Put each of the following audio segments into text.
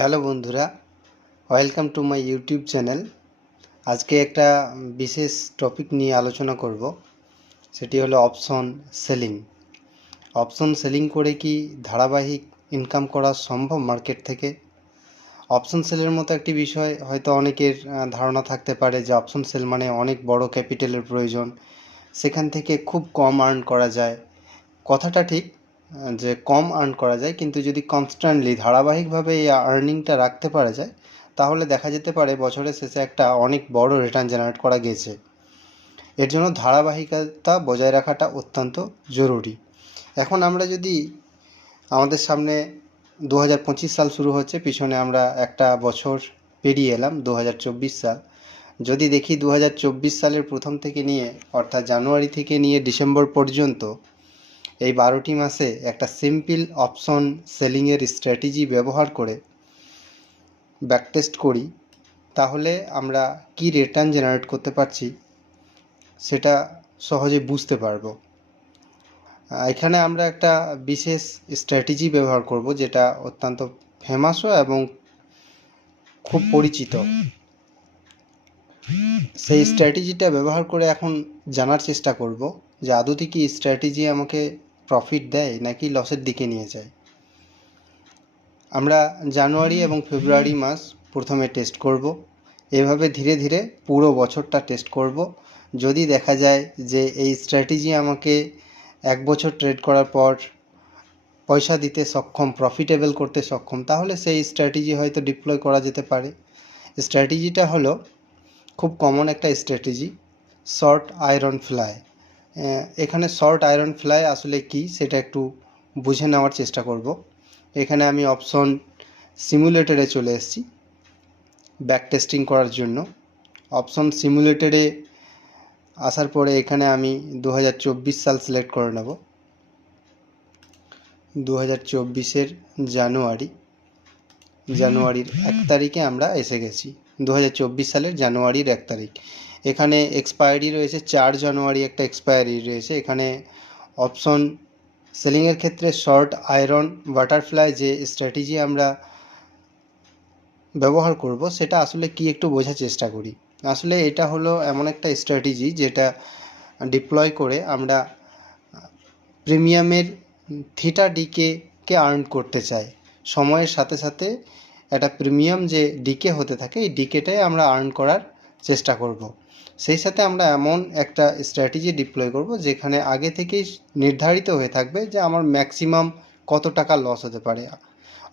Hello বন্ধুরা welcome to my YouTube channel আজকে একটা বিশেষ টপিক নিয়ে আলোচনা করব, সেটি হলো অপশন সেলিং অপশন সেলিং করে কি ধারাবাহিক ইনকাম করা সম্ভব মার্কেট থেকে? অপশন সেলের মতো একটি বিষয়, হয়তো অনেকের ধারণা থাকতে পারে যে অপশন সেল মানে অনেক বড় ক্যাপিটালের প্রয়োজন, সেখান থেকে খুব কম আর্ন করা যায়। কথাটা ঠিক যে কম আর্ন করা যায়, কিন্তু যদি কনস্ট্যান্টলি ধারাবাহিকভাবে এই আর্নিংটা রাখতে পারা যায়, তাহলে দেখা যেতে পারে বছরের শেষে একটা অনেক বড় রিটার্ন জেনারেট করা গেছে। এর জন্য ধারাবাহিকতা বজায় রাখাটা অত্যন্ত জরুরি। এখন আমরা যদি আমাদের সামনে দু হাজার পঁচিশ সাল শুরু হচ্ছে, পিছনে আমরা একটা বছর পেরিয়ে এলাম দু হাজার চব্বিশ সাল। যদি দেখি দু হাজার চব্বিশ সালের প্রথম থেকে নিয়ে, অর্থাৎ জানুয়ারি থেকে নিয়ে ডিসেম্বর পর্যন্ত এই বারোটি মাসে একটা সিম্পল অপশন সেলিংয়ের স্ট্র্যাটেজি ব্যবহার করে ব্যাকটেস্ট করি, তাহলে আমরা কি রিটার্ন জেনারেট করতে পারছি সেটা সহজে বুঝতে পারব। এখানে আমরা একটা বিশেষ স্ট্র্যাটেজি ব্যবহার করব যেটা অত্যন্ত ফেমাসও এবং খুব পরিচিত। সেই স্ট্র্যাটেজিটা ব্যবহার করে এখন জানার চেষ্টা করব যে আদতে কি স্ট্র্যাটেজি আমাকে প্রফিট দেয় নাকি লসের দিকে নিয়ে যায়। আমরা জানুয়ারি এবং ফেব্রুয়ারি মাস প্রথমে টেস্ট করব। এভাবে ধীরে ধীরে পুরো বছরটা টেস্ট করব। যদি দেখা যায় যে এই স্ট্র্যাটেজি আমাকে এক বছর ট্রেড করার পর পয়সা দিতে সক্ষম প্রফিটেবল করতে সক্ষম, তাহলে সেই স্ট্র্যাটেজি হয়তো ডিপ্লয় করা যেতে পারে। স্ট্র্যাটেজিটা হলো খুব কমন একটা স্ট্র্যাটেজি শর্ট আয়রন ফ্লাই এখানে শর্ট আয়রন ফ্লাই আসলে কি সেটা একটু বুঝে নেওয়ার চেষ্টা করব। এখানে আমি অপশন সিমুলেটরে চলে এসেছি ব্যাক টেস্টিং করার জন্য। অপশন সিমুলেটরে আসার পরে এখানে আমি দু হাজার চব্বিশ সাল সিলেক্ট করে নেব। দু হাজার জানুয়ারি, জানুয়ারির এক তারিখে আমরা এসে গেছি। দু হাজার চব্বিশ সালের জানুয়ারির এক তারিখ। এখানে এক্সপায়ারি রয়েছে চার জানুয়ারি একটা এক্সপায়ারি রয়েছে। এখানে অপশন সেলিংয়ের ক্ষেত্রে শর্ট আয়রন বাটারফ্লাই যে স্ট্র্যাটেজি আমরা ব্যবহার করব, সেটা আসলে কি একটু বোঝার চেষ্টা করি। আসলে এটা হলো এমন একটা স্ট্র্যাটেজি যেটা ডিপ্লয় করে আমরা প্রিমিয়ামের থিটা ডিকে কে আর্ন করতে চাই। সময়ের সাথে সাথে একটা প্রিমিয়াম যে ডিকে হতে থাকে, এই ডিকেটাই আমরা আর্ন করার চেষ্টা করব। সেই সাথে আমরা এমন একটা স্ট্র্যাটেজি ডিপ্লয় করব যেখানে আগে থেকেই নির্ধারিত হয়ে থাকবে যে আমার ম্যাক্সিমাম কত টাকা লস হতে পারে।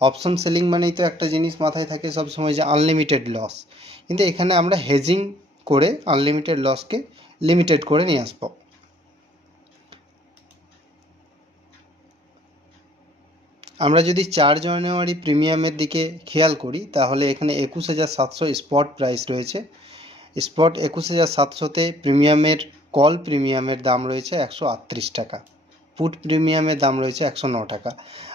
অপশন সেলিং মানেই তো একটা জিনিস মাথায় থাকে সব সময় যে আনলিমিটেড লস কিন্তু এখানে আমরা হেজিং করে আনলিমিটেড লসকে লিমিটেড করে নিয়ে আসব। আমরা যদি চার জানুয়ারি প্রিমিয়ামের দিকে খেয়াল করি, তাহলে এখানে একুশ হাজার সাতশো স্পট প্রাইস রয়েছে। স্পট একুশ হাজার সাতশোতে প্রিমিয়ামের কল প্রিমিয়ামের দাম রয়েছে একশো আটত্রিশ টাকা। পুট প্রিমিয়ামের দাম রয়েছে একশো ন টাকা।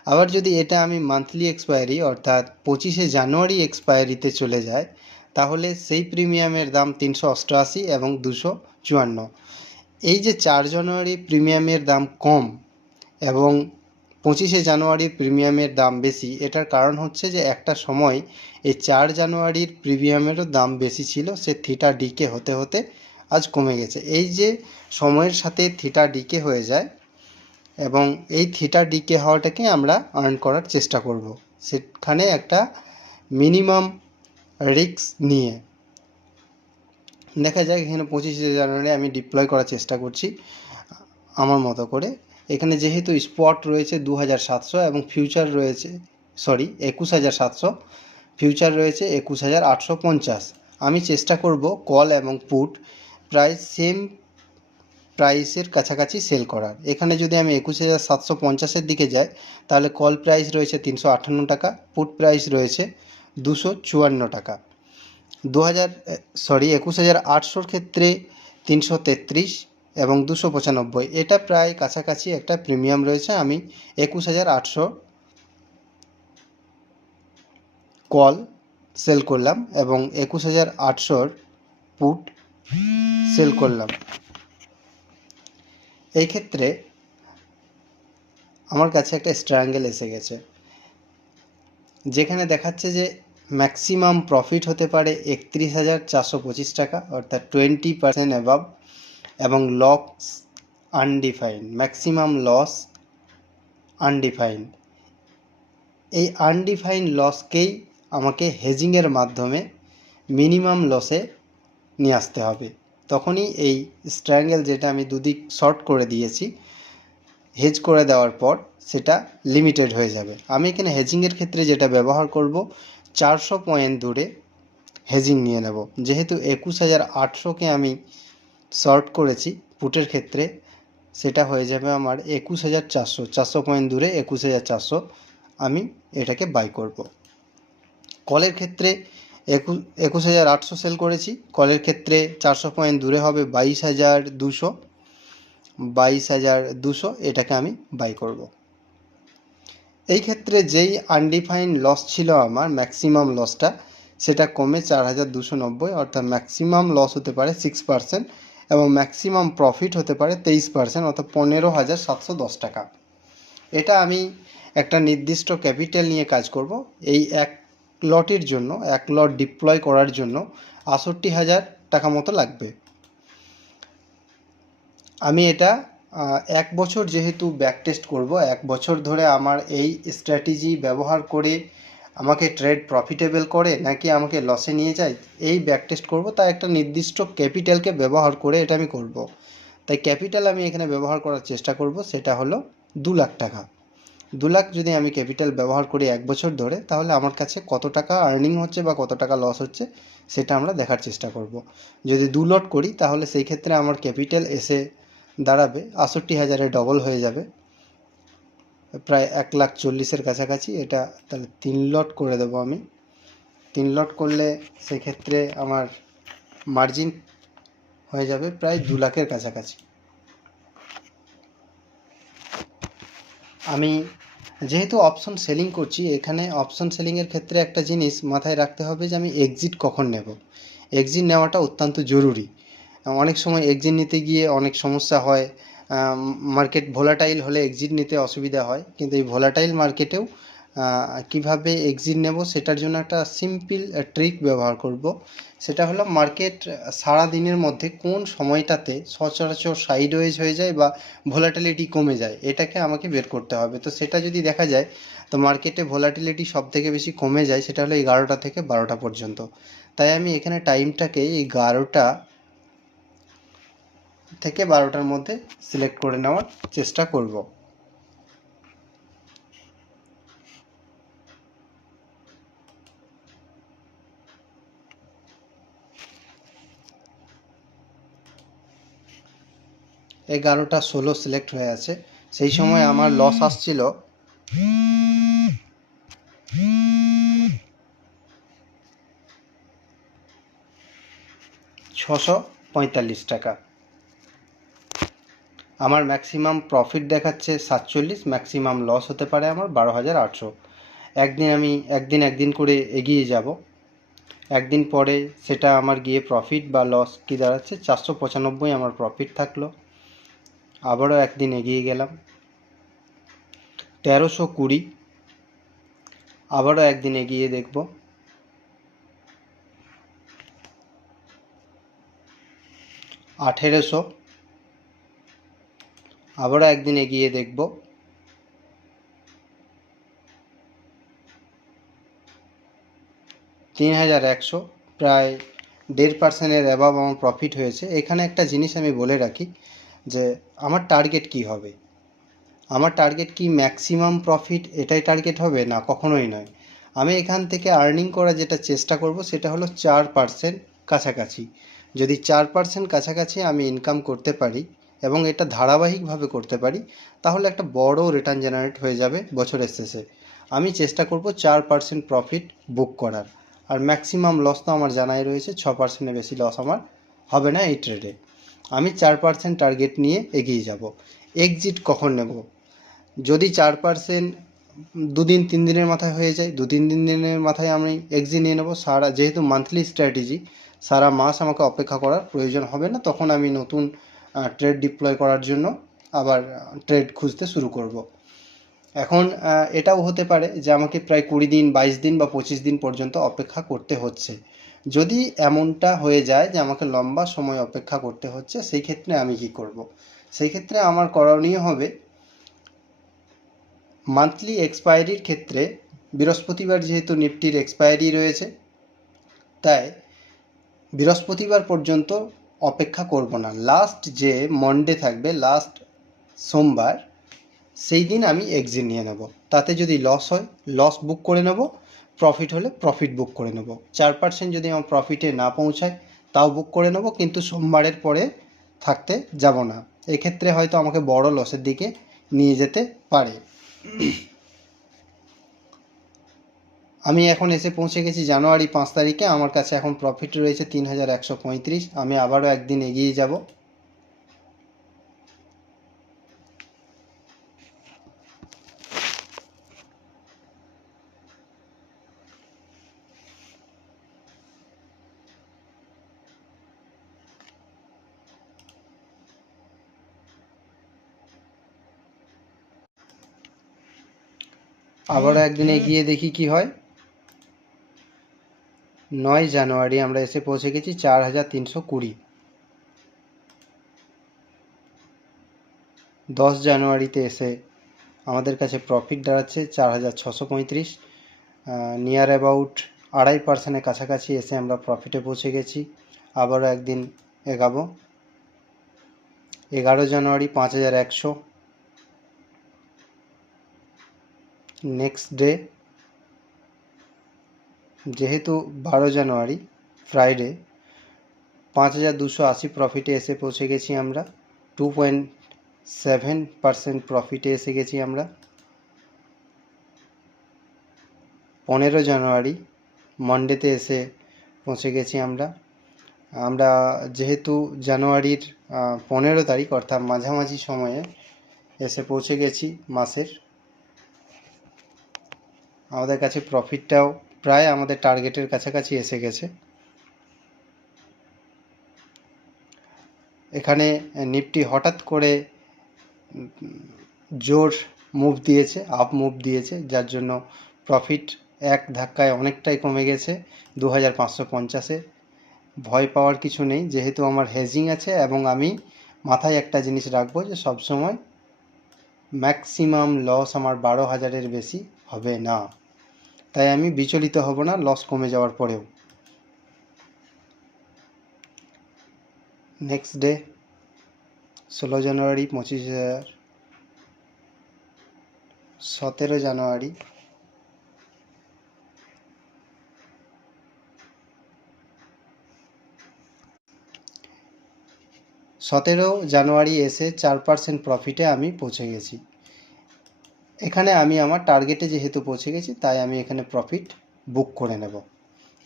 আবার যদি এটা আমি মান্থলি এক্সপায়ারি অর্থাৎ পঁচিশে জানুয়ারি এক্সপায়ারিতে চলে যায়, তাহলে সেই প্রিমিয়ামের দাম তিনশো অষ্টআশি এবং দুশো চুয়ান্ন। এই যে চার জানুয়ারি প্রিমিয়ামের দাম কম এবং পঁচিশে জানুয়ারির প্রিমিয়ামের দাম বেশি। এটার কারণ হচ্ছে যে একটা সময় এই চার জানুয়ারির প্রিমিয়ামেরও দাম বেশি ছিল, সে থিটা ডিকে হতে হতে আজ কমে গেছে। এই যে সময়ের সাথে থিটা ডিকে হয়ে যায় এবং এই থিটা ডিকে হওয়াটাকে আমরা আর্ন করার চেষ্টা করব। সেখানে একটা মিনিমাম রিস্ক নিয়ে। দেখা যাক এখানে পঁচিশে জানুয়ারি আমি ডিপ্লয় করার চেষ্টা করছি, আমার মতো করে। এখানে যেহেতু স্পট রয়েছে দু হাজার সাতশো এবং ফিউচার রয়েছে সরি একুশ হাজার সাতশো ফিউচার রয়েছে একুশ হাজার আটশো পঞ্চাশ। আমি চেষ্টা করব কল এবং পুট প্রায় সেম প্রাইসের কাছাকাছি সেল করার। এখানে যদি আমি একুশ হাজার সাতশো পঞ্চাশের দিকে যাই, তাহলে কল প্রাইস রয়েছে তিনশো আটান্ন টাকা পুট প্রাইস রয়েছে দুশো চুয়ান্ন টাকা। দু হাজার সরি একুশ হাজার আটশোর ক্ষেত্রে তিনশো তেত্রিশ এবং দুশো পঁচানব্বই। এটা প্রায় কাছাকাছি একটা প্রিমিয়াম রয়েছে। আমি একুশ হাজার আটশো কল সেল করলাম এবং একুশ হাজার আটশোর পুট সেল করলাম। এই ক্ষেত্রে আমার কাছে একটা স্ট্রাঙ্গেল এসে গেছে, যেখানে দেখাচ্ছে যে ম্যাক্সিমাম প্রফিট হতে পারে একত্রিশ হাজার চারশো পঁচিশ টাকা, অর্থাৎ টোয়েন্টি পার্সেন্ট অ্যাবাভ। এবং loss undefined maximum loss undefined এই আনডিফাইন্ড লসকেই আমাকে হেজিংয়ের মাধ্যমে মিনিমাম লসে নিয়ে আসতে হবে। তখনই এই স্ট্র্যাঙ্গেল যেটা আমি দুদিক শর্ট করে দিয়েছি হেজ করে দেওয়ার পর সেটা লিমিটেড হয়ে যাবে। আমি এখানে হেজিংয়ের ক্ষেত্রে যেটা ব্যবহার করব, চারশো পয়েন্ট দূরে হেজিং নিয়ে নেব। যেহেতু একুশ হাজার আটশোকে আমি শর্ট করেছি পুটের ক্ষেত্রে, সেটা হয়ে যাবে আমার একুশ হাজার চারশো চারশো পয়েন্ট দূরে একুশ হাজার চারশো আমি এটাকে বাই করব। কলের ক্ষেত্রে একুশ একুশ হাজার আটশো সেল করেছি কলের ক্ষেত্রে চারশো পয়েন্ট দূরে হবে বাইশ হাজার দুশো, বাইশ হাজার দুশো এটাকে আমি বাই করব। এই ক্ষেত্রে যেই আনডিফাইন লস ছিল আমার ম্যাক্সিমাম লসটা সেটা কমে চার হাজার দুশো নব্বই, অর্থাৎ ম্যাক্সিমাম লস হতে পারে সিক্স পার্সেন্ট এবং ম্যাক্সিমাম প্রফিট হতে পারে তেইশ পার্সেন্ট অর্থাৎ পনেরো হাজার সাতশো দশ টাকা। এটা আমি একটা নির্দিষ্ট ক্যাপিটাল নিয়ে কাজ করব। এই এক লটের জন্য, এক লট ডিপ্লয় করার জন্য আষট্টি হাজার টাকা মতো লাগবে। আমি এটা এক বছর যেহেতু ব্যাক টেস্ট করব, এক বছর ধরে আমার এই স্ট্র্যাটেজি ব্যবহার করে আমাকে ট্রেড প্রফিটেবল করে নাকি আমাকে লসে নিয়ে যায়? এই ব্যাক টেস্ট করব, তাই একটা নির্দিষ্ট ক্যাপিটালকে ব্যবহার করে এটা আমি করব। তাই ক্যাপিটাল আমি এখানে ব্যবহার করার চেষ্টা করব, সেটা হলো দু লাখ টাকা। দু লাখ যদি আমি ক্যাপিটাল ব্যবহার করি এক বছর ধরে, তাহলে আমার কাছে কত টাকা আর্নিং হচ্ছে বা কত টাকা লস হচ্ছে, সেটা আমরা দেখার চেষ্টা করব। যদি দু লট করি, তাহলে সেই ক্ষেত্রে আমার ক্যাপিটাল এসে দাঁড়াবে আষট্টি হাজারে ডবল হয়ে যাবে। প্রায় এক লাখ চল্লিশের কাছাকাছি, এটা তাহলে তিন লট করে দেবো আমি। তিন লট করলে সেক্ষেত্রে আমার মার্জিন হয়ে যাবে প্রায় দু লাখের কাছাকাছি। আমি যেহেতু অপশন সেলিং করছি, এখানে অপশন সেলিংয়ের ক্ষেত্রে একটা জিনিস মাথায় রাখতে হবে যে আমি এক্সিট কখন নেব। এক্সিট নেওয়াটা অত্যন্ত জরুরি। অনেক সময় এক্সিট নিতে গিয়ে অনেক সমস্যা হয় মার্কেট ভোলাটাইল হলে এক্সিট নিতে অসুবিধা হয়। কিন্তু এই ভোলাটাইল মার্কেটেও কীভাবে এক্সিট নেব সেটার জন্য একটা সিম্পল ট্রিক ব্যবহার করব। সেটা হলো মার্কেট সারা দিনের মধ্যে কোন সময়টাতে সচরাচর সাইডওয়েজ হয়ে যায় বা ভোলাটিলিটি কমে যায়, এটাকে আমাকে বের করতে হবে। তো সেটা যদি দেখা যায়, তো মার্কেটে ভোলাটিলিটি সব থেকে বেশি কমে যায়, সেটা হলো এগারোটা থেকে বারোটা পর্যন্ত। তাই আমি এখানে টাইমটাকে এগারোটা থেকে বারোটার মধ্যে সিলেক্ট করে নেওয়ার চেষ্টা করব। এগারোটা ষোলো সিলেক্ট হয়ে আছে। সেই সময় আমার লস আসছিল। ছশো পঁয়তাল্লিশ টাকা। আমার ম্যাক্সিমাম প্রফিট দেখাচ্ছে সাতচল্লিশ ম্যাক্সিমাম লস হতে পারে আমার বারো হাজার আটশো। একদিন আমি, একদিন একদিন করে এগিয়ে যাব। একদিন পরে সেটা আমার গিয়ে প্রফিট বা লস কী দাঁড়াচ্ছে, চারশো পঁচানব্বই আমার প্রফিট থাকল। আবারও একদিন এগিয়ে গেলাম। তেরোশো কুড়ি। আবারও একদিন এগিয়ে দেখব। আঠেরোশো। আবারও একদিন এগিয়ে দেখব। তিন হাজার একশো, প্রায় দেড় পার্সেন্টের অ্যাবাভ আমার প্রফিট হয়েছে। এখানে একটা জিনিস আমি বলে রাখি যে, আমার টার্গেট কি হবে? আমার টার্গেট কি ম্যাক্সিমাম প্রফিট এটাই টার্গেট হবে না? কখনোই নয়। আমি এখান থেকে আর্নিং করার যেটা চেষ্টা করব সেটা হলো চার পার্সেন্ট কাছাকাছি। যদি চার পার্সেন্ট কাছাকাছি আমি ইনকাম করতে পারি এবং এটা ধারাবাহিকভাবে করতে পারি, তাহলে একটা বড় রিটার্ন জেনারেট হয়ে যাবে বছরের শেষে। আমি চেষ্টা করব চার পার্সেন্ট প্রফিট বুক করার। আর ম্যাক্সিমাম লস তো আমার জানাই রয়েছে, ছ পার্সেন্টের বেশি লস আমার হবে না এই ট্রেডে আমি চার পার্সেন্ট টার্গেট নিয়ে এগিয়ে যাব। এক্সিট কখন নেব? যদি চার পার্সেন্ট দুদিন, তিন দিনের মাথায় হয়ে যায় দু তিন দিন দিনের মাথায় আমি এক্সিট নিয়ে নেব। সারা, যেহেতু মান্থলি স্ট্র্যাটেজি সারা মাস আমাকে অপেক্ষা করার প্রয়োজন হবে না, তখন আমি নতুন ট্রেড ডিপ্লয় করার জন্য আবার ট্রেড খুঁজতে শুরু করব। এখন এটাও হতে পারে যে আমাকে প্রায় কুড়ি দিন, বাইশ দিন বা পঁচিশ দিন পর্যন্ত অপেক্ষা করতে হচ্ছে। যদি এমনটা হয়ে যায় যে আমাকে লম্বা সময় অপেক্ষা করতে হচ্ছে, সেই ক্ষেত্রে আমি কি করব? সেই ক্ষেত্রে আমার করণীয় হবে মান্থলি এক্সপায়ারির ক্ষেত্রে বৃহস্পতিবার যেহেতু নিফটির এক্সপায়ারি রয়েছে, তাই বৃহস্পতিবার পর্যন্ত অপেক্ষা করব না। লাস্ট যে মন্ডে থাকবে লাস্ট সোমবার, সেই দিন আমি এক্সিট নিয়ে নেব। তাতে যদি লস হয় লস বুক করে নেব প্রফিট হলে প্রফিট বুক করে নেব। চার পার্সেন্ট যদি আমার প্রফিটে না পৌঁছায়, তাও বুক করে নেব, কিন্তু সোমবারের পরে থাকতে যাব না। এক্ষেত্রে হয়তো আমাকে বড় লসের দিকে নিয়ে যেতে পারে। আমি এখন এসে পৌঁছে গেছি জানুয়ারি পাঁচ তারিখে। আমার কাছে এখন প্রফিট রয়েছে তিন হাজার একশো পঁয়ত্রিশ। আমি আবারও একদিন এগিয়ে যাব। আবারও একদিন এগিয়ে দেখি কি হয়। নয় জানুয়ারি আমরা এসে পৌঁছে গেছি চার হাজার তিনশো কুড়ি। দশ জানুয়ারিতে এসে আমাদের কাছে প্রফিট দাঁড়াচ্ছে চার হাজার ছশো পঁয়ত্রিশ। নিয়ার অ্যাবাউট আড়াই পার্সেন্টের কাছাকাছি এসে আমরা প্রফিটে পৌঁছে গেছি। আবারও একদিন এগাবো। এগারো জানুয়ারি পাঁচ হাজার একশো। নেক্সট ডে যেহেতু বারো জানুয়ারি ফ্রাইডে পাঁচ হাজার দুশো আশি প্রফিটে এসে পৌঁছে গেছি আমরা। টু পয়েন্ট সেভেন পার্সেন্ট প্রফিটে এসে গেছি আমরা। পনেরো জানুয়ারি মন্ডেতে এসে পৌঁছে গেছি আমরা। আমরা যেহেতু জানুয়ারির পনেরো তারিখ, অর্থাৎ মাঝামাঝি সময়ে এসে পৌঁছে গেছি মাসের। আমাদের কাছে প্রফিটটাও প্রায় আমাদের টার্গেটের কাছাকাছি এসে গেছে। এখানে নিফটি হঠাৎ করে জোর মুভ দিয়েছে আপ মুভ দিয়েছে, যার জন্য প্রফিট এক ধাক্কায় অনেকটাই কমে গেছে দু হাজার পাঁচশো পঞ্চাশে। ভয় পাওয়ার কিছু নেই, যেহেতু আমার হেজিং আছে এবং আমি মাথায় একটা জিনিস রাখব যে সবসময় ম্যাক্সিমাম লস আমার বারো হাজারের বেশি হবে না। তাই আমি বিচলিত হব না লস কমে যাওয়ার পরেও। নেক্সট ডে ষোলো জানুয়ারি, পঁচিশ হাজার সতেরো জানুয়ারি। সতেরো জানুয়ারি এসে চার পার্সেন্ট প্রফিটে আমি পৌঁছে গেছি। এখানে আমি আমার টার্গেটে যেহেতু পৌঁছে গেছি, তাই আমি এখানে প্রফিট বুক করে নেব।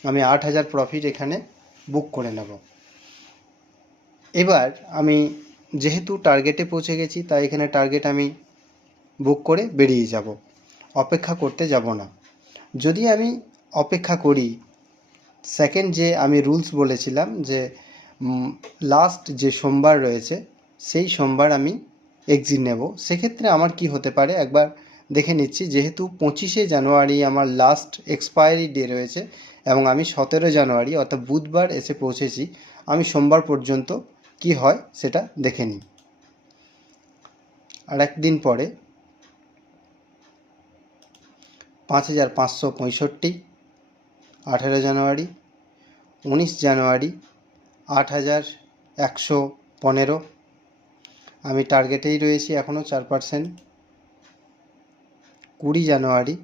আমি আট হাজার প্রফিট এখানে বুক করে নেব। এবার আমি যেহেতু টার্গেটে পৌঁছে গেছি, তাই এখানে টার্গেট আমি বুক করে বেরিয়ে যাব। অপেক্ষা করতে যাব না। যদি আমি অপেক্ষা করি সেকেন্ড যে আমি রুলস বলেছিলাম যে লাস্ট যে সোমবার রয়েছে, সেই সোমবার আমি এক্সিট নেব। সেক্ষেত্রে আমার কি হতে পারে? একবার দেখে নিচ্ছি। যেহেতু পঁচিশে জানুয়ারি আমার লাস্ট এক্সপায়ারি ডে রয়েছে এবং আমি সতেরো জানুয়ারি অর্থাৎ বুধবার এসে পৌঁছেছি, আমি সোমবার পর্যন্ত কি হয় সেটা দেখে নিই। আর একদিন পরে পাঁচ হাজার পাঁচশো পঁয়ষট্টি, আঠেরো জানুয়ারি, উনিশ জানুয়ারি, আট হাজার একশো পনেরো। আমি টার্গেটেই রয়েছি এখনও চার পার্সেন্ট কুড়ি জানুয়ারি।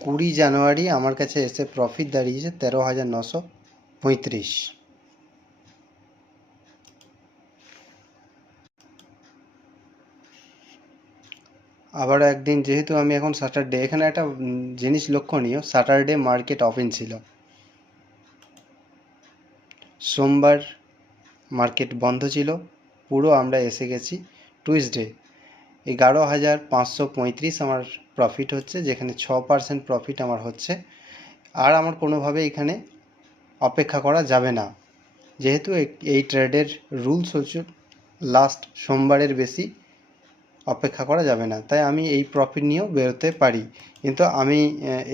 কুড়ি জানুয়ারি আমার কাছে এসে প্রফিট দাঁড়িয়েছে তেরো হাজার নশো পঁয়ত্রিশ। আবারও একদিন যেহেতু আমি এখন স্যাটারডে এখানে একটা জিনিস লক্ষণীয় স্যাটারডে মার্কেট ওপেন ছিল। সোমবার মার্কেট বন্ধ ছিল, পুরো আমরা এসে গেছি টুইসডে এগারো হাজার পাঁচশো পঁয়ত্রিশ আমার প্রফিট হচ্ছে, যেখানে ছ পার্সেন্ট প্রফিট আমার হচ্ছে। আর আমার কোনোভাবে এখানে অপেক্ষা করা যাবে না। যেহেতু এই ট্রেডের রুলস হচ্ছে লাস্ট সোমবারের বেশি অপেক্ষা করা যাবে না। তাই আমি এই প্রফিট নিয়েও বেরোতে পারি। কিন্তু আমি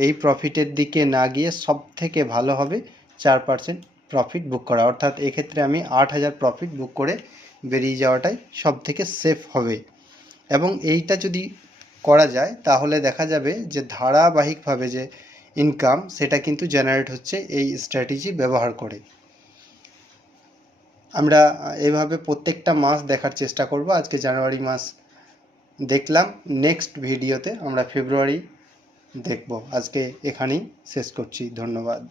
এই প্রফিটের দিকে না গিয়ে সব থেকে ভালো হবে চার পার্সেন্ট প্রফিট বুক করা। অর্থাৎ এক্ষেত্রে আমি আট হাজার প্রফিট বুক করে বেরিয়ে যাওয়াটাই সব থেকে সেফ হবে। এবং এইটা যদি করা যায়, তাহলে দেখা যাবে যে ধারাবাহিকভাবে যে ইনকাম সেটা কিন্তু জেনারেট হচ্ছে এই স্ট্র্যাটেজি ব্যবহার করে। আমরা এভাবে প্রত্যেকটা মাস দেখার চেষ্টা করব। আজকে জানুয়ারি মাস দেখলাম নেক্সট ভিডিওতে আমরা ফেব্রুয়ারি দেখব। আজকে এখানেই শেষ করছি। ধন্যবাদ।